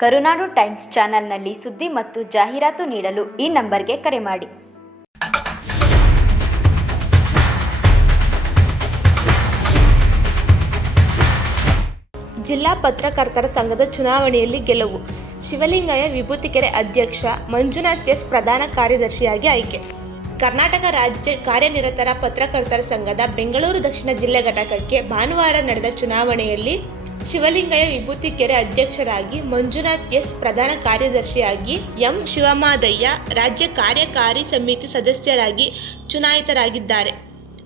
ಕರುನಾಡು times ಚಾನೆಲ್ನಲ್ಲಿ ಸುದ್ದಿ ಮತ್ತು ಜಾಹೀರಾತು ನೀಡಲು ಈ ನಂಬರ್ಗೆ ಕರೆ ಮಾಡಿ. ಜಿಲ್ಲಾ ಪತ್ರಕರ್ತರ ಸಂಘದ ಚುನಾವಣೆಯಲ್ಲಿ ಗೆಲುವು. ಶಿವಲಿಂಗಯ್ಯ ವಿಭೂತಿಕೆರೆ ಅಧ್ಯಕ್ಷ, ಮಂಜುನಾಥ್ ಎಸ್ ಪ್ರಧಾನ ಕಾರ್ಯದರ್ಶಿಯಾಗಿ ಆಯ್ಕೆ. ಕರ್ನಾಟಕ ರಾಜ್ಯ ಕಾರ್ಯನಿರತರ ಪತ್ರಕರ್ತರ ಸಂಘದ ಬೆಂಗಳೂರು ದಕ್ಷಿಣ ಜಿಲ್ಲೆ ಘಟಕಕ್ಕೆ ಭಾನುವಾರ ನಡೆದ ಚುನಾವಣೆಯಲ್ಲಿ ಶಿವಲಿಂಗಯ್ಯ ವಿಭೂತಿಕೆರೆ ಅಧ್ಯಕ್ಷರಾಗಿ ಮಂಜುನಾಥ್ ಎಸ್ ಪ್ರಧಾನ ಕಾರ್ಯದರ್ಶಿಯಾಗಿ ಎಂ ಶಿವಮಾದಯ್ಯ ರಾಜ್ಯ ಕಾರ್ಯಕಾರಿ ಸಮಿತಿ ಸದಸ್ಯರಾಗಿ ಚುನಾಯಿತರಾಗಿದ್ದಾರೆ.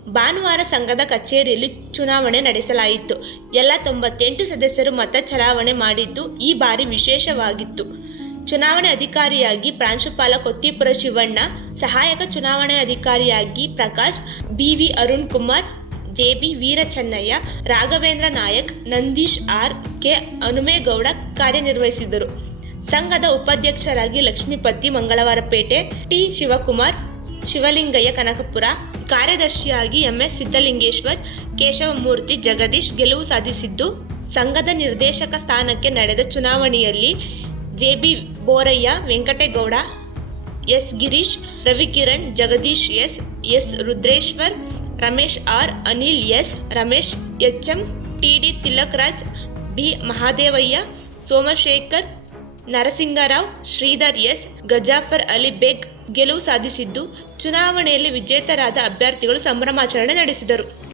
ಭಾನುವಾರ ಸಂಘದ ಕಚೇರಿಯಲ್ಲಿ ಚುನಾವಣೆ ನಡೆಸಲಾಯಿತು. ಎಲ್ಲ ತೊಂಬತ್ತೆಂಟು ಸದಸ್ಯರು ಮತ ಚಲಾವಣೆ ಮಾಡಿದ್ದು ಈ ಬಾರಿ ವಿಶೇಷವಾಗಿತ್ತು. ಚುನಾವಣೆ ಅಧಿಕಾರಿಯಾಗಿ ಪ್ರಾಂಶುಪಾಲ ಕೊತ್ತಿಪುರ ಶಿವಣ್ಣ, ಸಹಾಯಕ ಚುನಾವಣೆ ಅಧಿಕಾರಿಯಾಗಿ Prakash BV Arun Kumar JB Veerachannaiah, Raghavendra Nayak, Nandish R K Hanumegowda ಕಾರ್ಯನಿರ್ವಹಿಸಿದರು ಸಂಘದ ಉಪಾಧ್ಯಕ್ಷರಾಗಿ ಲಕ್ಷ್ಮೀಪತಿ ಮಂಗಳವಾರಪೇಟೆ, ಟಿ ಶಿವಕುಮಾರ್, ಶಿವಲಿಂಗಯ್ಯ ಕನಕಪುರ, ಕಾರ್ಯದರ್ಶಿಯಾಗಿ ಎಂಎಸ್ ಸಿದ್ದಲಿಂಗೇಶ್ವರ್ ಕೇಶವಮೂರ್ತಿ ಜಗದೀಶ್ ಗೆಲುವು ಸಾಧಿಸಿದ್ದು, ಸಂಘದ ನಿರ್ದೇಶಕ ಸ್ಥಾನಕ್ಕೆ ನಡೆದ ಚುನಾವಣೆಯಲ್ಲಿ JB Boraiah, Venkategowda, S Girish, Ravikiran, Jagadish S S Rudreshwar Ramesh R Anil S, Ramesh H M TD Tilak Raj B Mahadevaiah, Somashekar, Narasinga Rao, Sridhar S, Gazafar Ali Baig ಗೆಲುವು ಸಾಧಿಸಿದ್ದು. ಚುನಾವಣೆಯಲ್ಲಿ ವಿಜೇತರಾದ ಅಭ್ಯರ್ಥಿಗಳು ಸಂಭ್ರಮಾಚರಣೆ ನಡೆಸಿದರು.